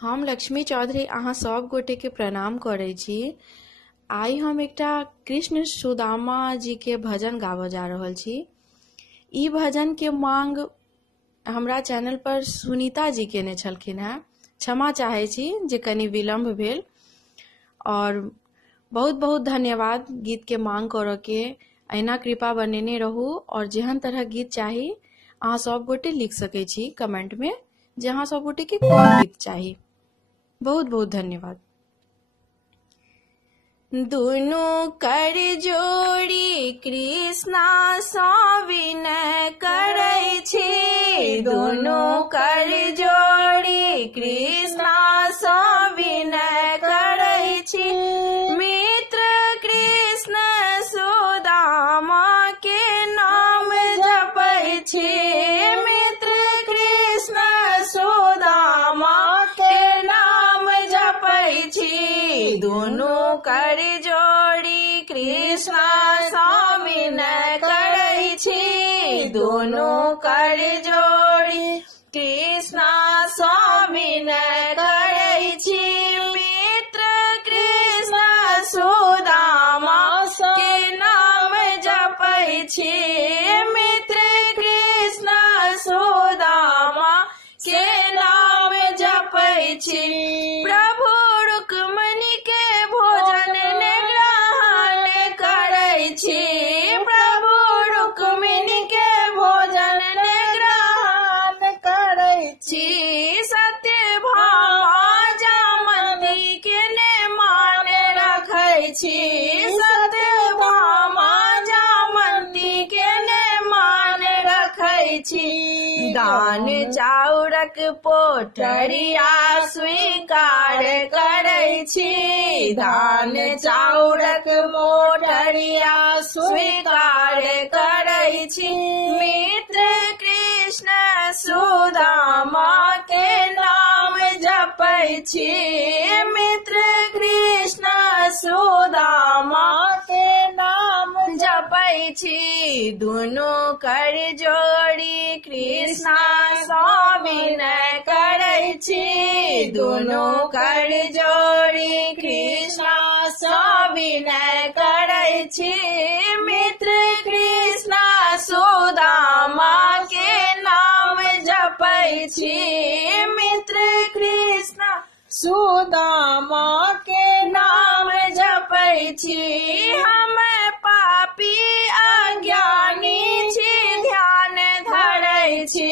हम लक्ष्मी चौधरी अहाँ सब गोटे के प्रणाम करे छी। आई हम एकटा कृष्ण सुदामा जी के भजन गाबऽ जा रहल छी। ई भजन के मांग हमरा चैनल पर सुनीता जी केने छलखिन हैं। क्षमा चाहे छी जे कनि विलम्ब भेल, और बहुत बहुत धन्यवाद गीत के मांग करऽ के। अहिना कृपा बनेने रहू, और जेहन तरह गीत चाही अहाँ सब गोटे लिख सकै छी कमेंट में जे अहाँ सब गोटे के कोन गीत चाही। बहुत बहुत धन्यवाद। दुनू कर जोड़ी कृष्णा सँ विनय करै छी, दुनू कर जोड़ी कृष्णा सँ विनय करै छी। मित्र कृष्ण सुदामा के नाम जपै छी, मित्र कृष्ण सुदामा के नाम जपै छी। दुनू कर जोड़ी कृष्णा सँ विनय करै छी, दुनू कर जोड़ी कृष्णा सँ विनय करै छी। मित्र कृष्ण सुदामा के नाम जपै छी, मित्र कृष्ण सुदामा के नाम जपै छी। प्रभु रुक्मणी के भोजन ने ग्रहण करै छी, प्रभु रुक्मिणी के भोजन ने ग्रहण करै छी। सत्यभामा जामती के ने मान रखै छी, सत्यभामा जामती के ने मान रखै छी। दान चाउरक पोठरिया स्वीकार करै छी, दान चाउरक पोठरिया स्वीकार करै छी। मित्र कृष्ण सुदामा के नाम जपै छी, मित्र कृष्ण सुदामा के नाम जपै छी। दुनू कर जोड़ी कृष्णा सँ विनय करै छी, दुनू कर जोड़ी कृष्णा सँ विनय करै छी। मित्र कृष्ण सुदामा के नाम जपै छी, मित्र कृष्ण सुदामा के नाम जपै छी। हम पापी अज्ञानी छी ध्यान धरै छी,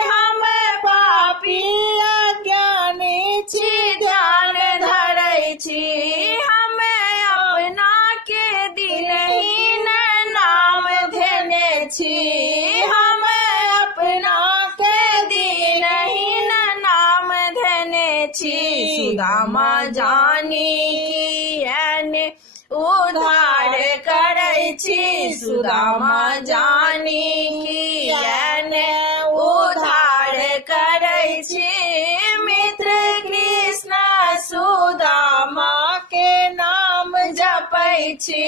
हम पापी अज्ञानी छी ध्यान धरै छी। हम अपना के दिनहीन नाम धेने छी, हम अपना के दिनहीन नाम धेने छी। सुदामा जानी कियन उद्धार करै छी, सुदामा जानी कियन उद्धार करै छी। मित्र कृष्ण सुदामा के नाम जपै छी,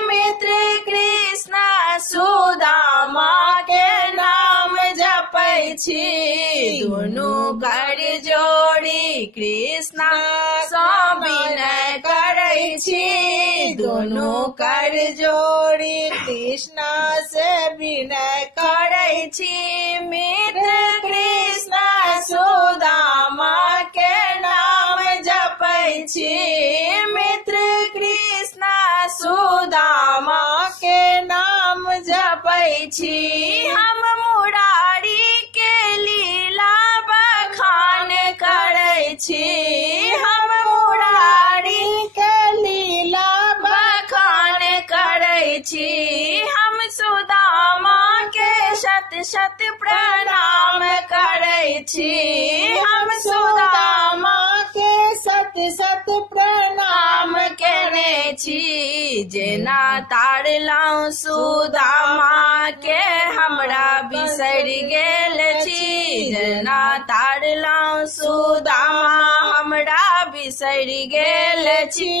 मित्र कृष्ण सुदामा के नाम जपै छी। दुनू कर जोड़ी कृष्णा सँ विनय करै छी, दुनू कर जोड़ी कृष्णा से विनय करै छी। मित्र कृष्ण सुदामा के नाम जपै छी, मित्र कृष्ण सुदामा के नाम जपै छी। हम मुरारी के लीला बखान करै छी, हम मुरारी के लीला बखान करै छी। हम सुदामा के शत शत प्रणाम करै छी, हम सुदामा के शत शत प्रणाम केने छी। जेना तारलहुँ सुदामा के हमरा बिसरि गेल छी, जेना तारलहुँ सुदामा हमरा बिसरि गेल छी।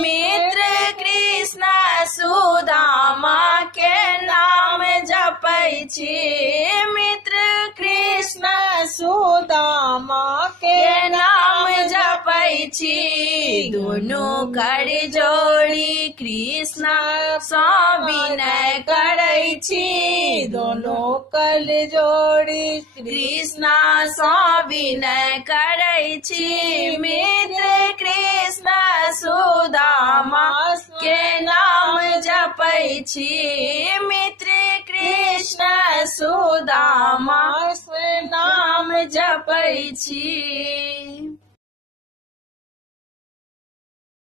मित्र कृष्ण सुदामा के नाम जपै छी, मित्र कृष्ण सुदामा के नाम जपै छी। दुनू कर जोड़ी कृष्ण सँ विनय करै छी। दोनों कर जोड़ी कृष्ण सँ विनय करै छी। मित्र कृष्ण सुदामा के नाम जपै छी। मित्र कृष्ण सुदामा से नाम नाम जपै छी।